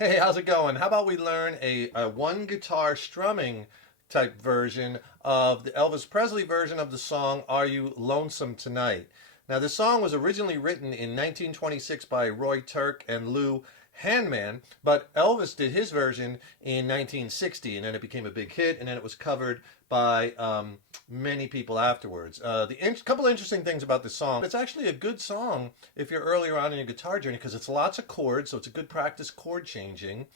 Hey, how's it going? How about we learn a one guitar strumming type version of the Elvis Presley version of the song Are You Lonesome Tonight? Now, this song was originally written in 1926 by Roy Turk and Lou Handman, but Elvis did his version in 1960, and then it became a big hit, and then it was covered by many people afterwards. Couple of interesting things about this song: it's actually a good song if you're earlier on in your guitar journey because it's lots of chords, so it's a good practice chord changing.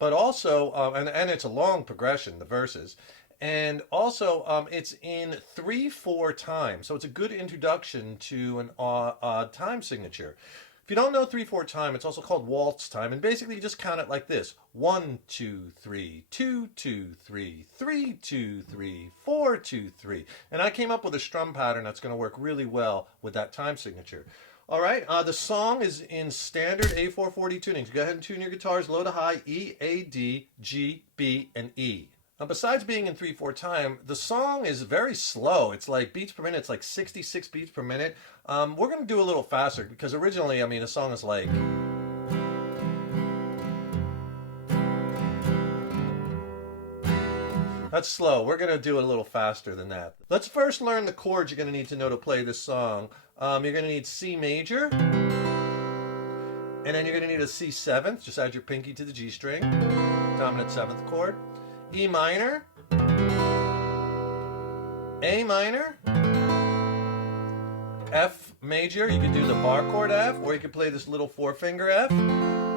But also, and it's a long progression, the verses. And also, it's in 3/4 time, so it's a good introduction to an odd time signature. If you don't know 3/4 time, it's also called waltz time, and basically you just count it like this: 1, 2, 3, 2, 2, 3, 3, 2, 3, 4, 2, 3. And I came up with a strum pattern that's going to work really well with that time signature. All right, the song is in standard A440 tunings. Go ahead and tune your guitars low to high: E, A, D, G, B, and E. Now, besides being in 3/4 time, the song is very slow. It's like beats per minute. It's like 66 beats per minute. We're going to do a little faster because originally, I mean, the song is like. That's slow. We're going to do it a little faster than that. Let's first learn the chords you're going to need to know to play this song. You're going to need C major, and then you're going to need a C seventh. Just add your pinky to the G string, dominant seventh chord. E minor, A minor, F major. You can do the bar chord F, or you can play this little 4-finger F,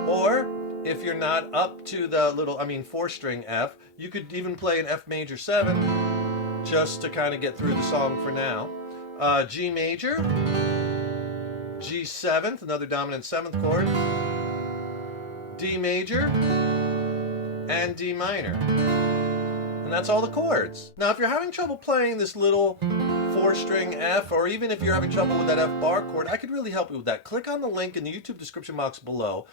or if you're not up to the little, 4-string F, you could even play an F major 7 just to kind of get through the song for now. G major, G 7th, another dominant 7th chord, D major, and D minor. And that's all the chords. Now, if you're having trouble playing this little 4-string F, or even if you're having trouble with that F bar chord, I could really help you with that. Click on the link in the YouTube description box below,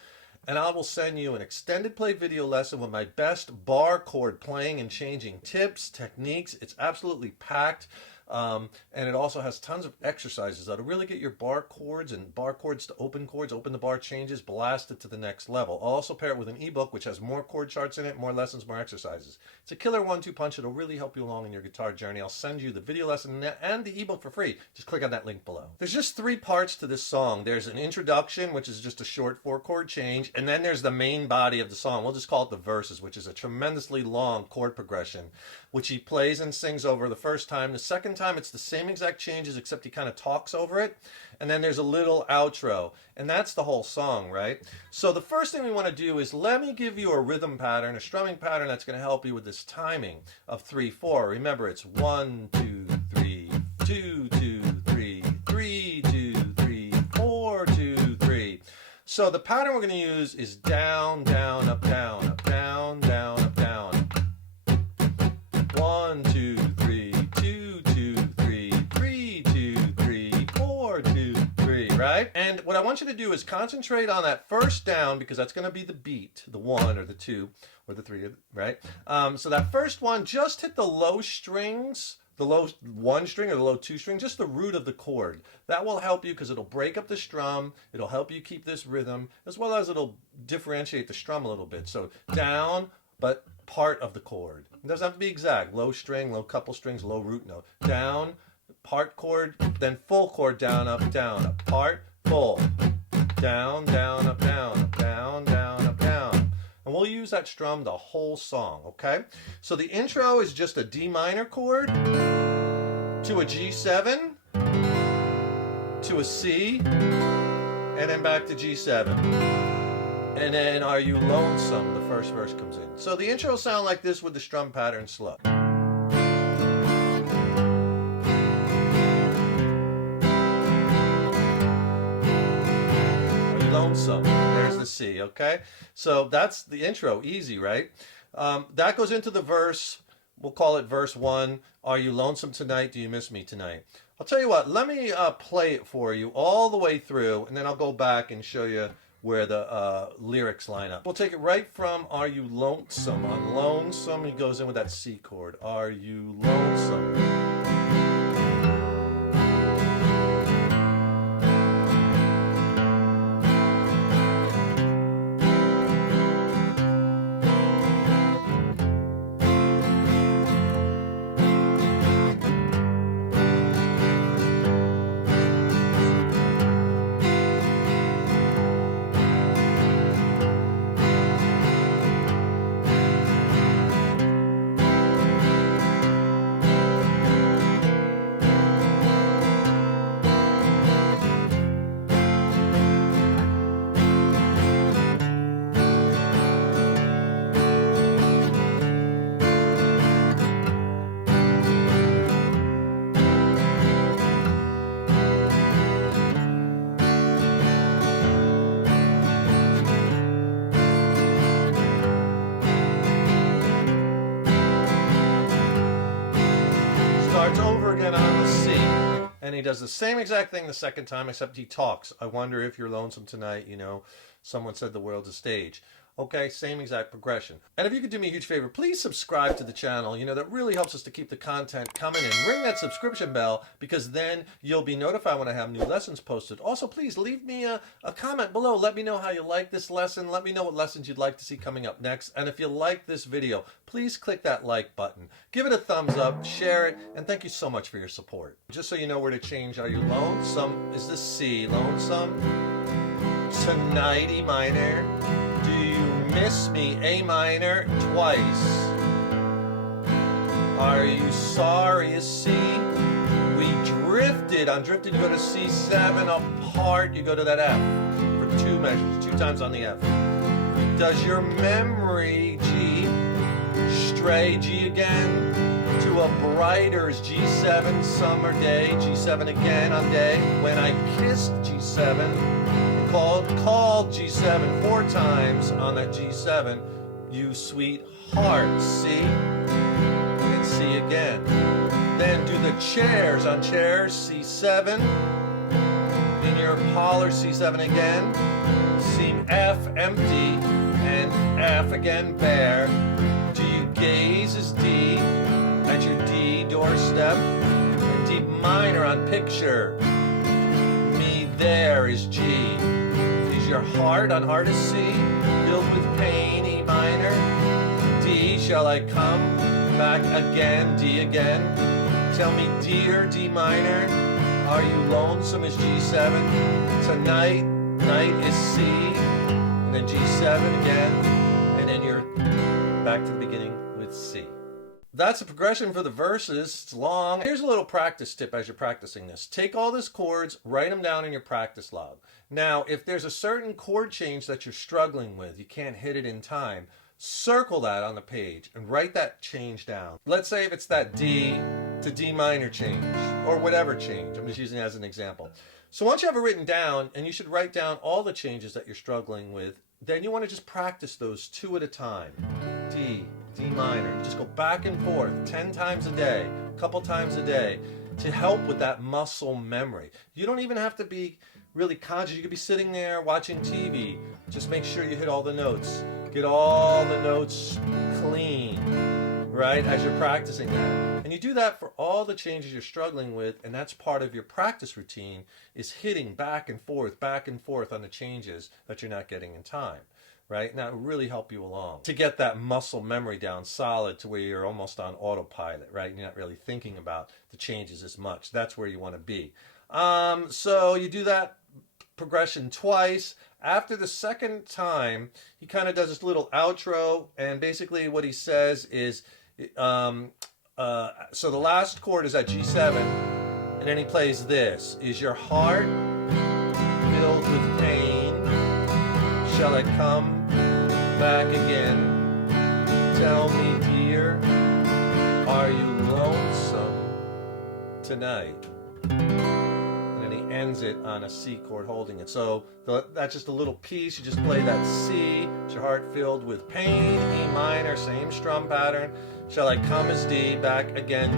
and I will send you an extended play video lesson with my best bar chord playing and changing tips, techniques. It's absolutely packed. And it also has tons of exercises that'll really get your bar chords and bar chords to open chords, open the bar changes, blasted to the next level. I'll also pair it with an ebook which has more chord charts in it, more lessons, more exercises. It's a killer 1-2 punch. It'll really help you along in your guitar journey. I'll send you the video lesson and the ebook for free. Just click on that link below. There's just 3 parts to this song. There's an introduction, which is just a short 4-chord change, and then there's the main body of the song. We'll just call it the verses, which is a tremendously long chord progression, which he plays and sings over the first time. The second time, it's the same exact changes, except he kind of talks over it. And then there's a little outro. And that's the whole song, right? So the first thing we want to do is let me give you a rhythm pattern, a strumming pattern that's going to help you with this timing of 3/4. Remember, it's 1, 2, 3, 2, 2, 3, 3, 2, 3, 4, 2, 3. So the pattern we're going to use is down, down, up, down, up, down, down, up, down. 1, 2, 3, 2, 2, 3, 3, 2, 3, 4, 2, 3, right? And what I want you to do is concentrate on that first down, because that's going to be the beat, the 1 or the 2 or the 3, right? So that first one, just hit the low strings, the low 1 string or the low 2 string, just the root of the chord. That will help you because it'll break up the strum. It'll help you keep this rhythm, as well as it'll differentiate the strum a little bit. So down, but part of the chord. It doesn't have to be exact. Low string, low couple strings, low root note. Down, part chord, then full chord, down, up, part, full. Down, down, up, down, down, down, up, down. And we'll use that strum the whole song, okay? So the intro is just a D minor chord to a G7 to a C, and then back to G7. And then Are You Lonesome? The first verse comes in. So the intro will sound like this with the strum pattern slow. Are you lonesome? There's the C, okay? So that's the intro. Easy, right? That goes into the verse. We'll call it verse 1. Are you lonesome tonight? Do you miss me tonight? I'll tell you what. Let me play it for you all the way through, and then I'll go back and show you where the lyrics line up. We'll take it right from Are You Lonesome. On Lonesome, he goes in with that C chord. Are you lonesome? over again on the C. And he does the same exact thing the second time, except he talks. I wonder if you're lonesome tonight, you know. Someone said the world's a stage. Okay, same exact progression. And if you could do me a huge favor, please subscribe to the channel. You know, that really helps us to keep the content coming, and ring that subscription bell, because then you'll be notified when I have new lessons posted. Also, please leave me a comment below. Let me know how you like this lesson. Let me know what lessons you'd like to see coming up next. And if you like this video, please click that like button. Give it a thumbs up, share it, and thank you so much for your support. Just so you know where to change, are you lonesome? Is this C, lonesome? Tonight, E minor. Do you miss me, A minor, twice? Are you sorry, is C? We drifted. On drifted, you go to C7. Apart, you go to that F for 2 measures, 2 times on the F. Does your memory, G, stray, G again, to a brighter's G7 summer day, G7 again on day, when I kissed G7, called G7 4 times on that G7, you sweetheart, C, and C again. Then do the chairs. On chairs, C7, in your parlor, C7 again, C, F, empty, and F again, bare. Do you gaze as D at your D doorstep, and D minor on picture? Me there is G. Your heart on heart is C, filled with pain, E minor. D, shall I come back again, D again? Tell me, dear, D minor, are you lonesome, is G7? Tonight, night is C, and then G7 again, and then you're back to the beginning with C. That's the progression for the verses. It's long. Here's a little practice tip as you're practicing this. Take all these chords, write them down in your practice log. Now, if there's a certain chord change that you're struggling with, you can't hit it in time, circle that on the page and write that change down. Let's say if it's that D to D minor change, or whatever change. I'm just using it as an example. So once you have it written down, and you should write down all the changes that you're struggling with, then you want to just practice those 2 at a time. D, D minor. You just go back and forth 10 times a day, a couple times a day, to help with that muscle memory. You don't even have to be really conscious. You could be sitting there watching TV. Just make sure you hit all the notes. Get all the notes clean, right, as you're practicing that. And you do that for all the changes you're struggling with, and that's part of your practice routine, is hitting back and forth on the changes that you're not getting in time. Right? And that will really help you along to get that muscle memory down solid to where you're almost on autopilot, right? You're not really thinking about the changes as much. That's where you want to be. So you do that progression twice. After the second time, he kind of does this little outro, and basically what he says is, so the last chord is at G7, and then he plays this. Is your heart filled with pain? Shall I come back again? Tell me, dear, are you lonesome tonight? And then he ends it on a C chord holding it. So that's just a little piece. You just play that C. Is your heart filled with pain? E minor, same strum pattern. Shall I come as D, back again,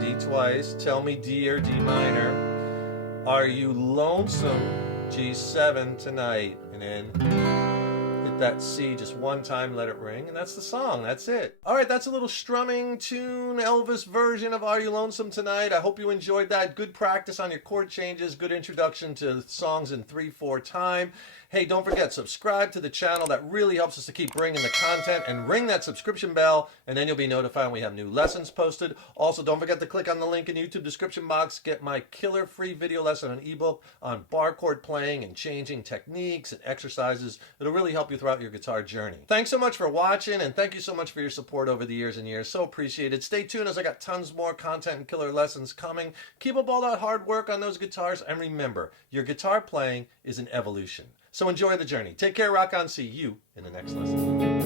D twice. Tell me, dear, D minor, are you lonesome? G7 tonight. And then hit that C just 1 time, let it ring, and that's the song. That's it. All right, that's a little strumming tune, Elvis version of Are You Lonesome Tonight. I hope you enjoyed that. Good practice on your chord changes. Good introduction to songs in 3/4 time. Hey, don't forget, subscribe to the channel. That really helps us to keep bringing the content, and ring that subscription bell, and then you'll be notified when we have new lessons posted. Also, don't forget to click on the link in the YouTube description box. Get my killer free video lesson on ebook on bar chord playing and changing techniques and exercises. It'll really help you throughout your guitar journey. Thanks so much for watching, and thank you so much for your support over the years and years. So appreciated. Stay tuned as I got tons more content and killer lessons coming. Keep up all that hard work on those guitars, and remember, your guitar playing is an evolution. So enjoy the journey. Take care, rock on. See you in the next lesson.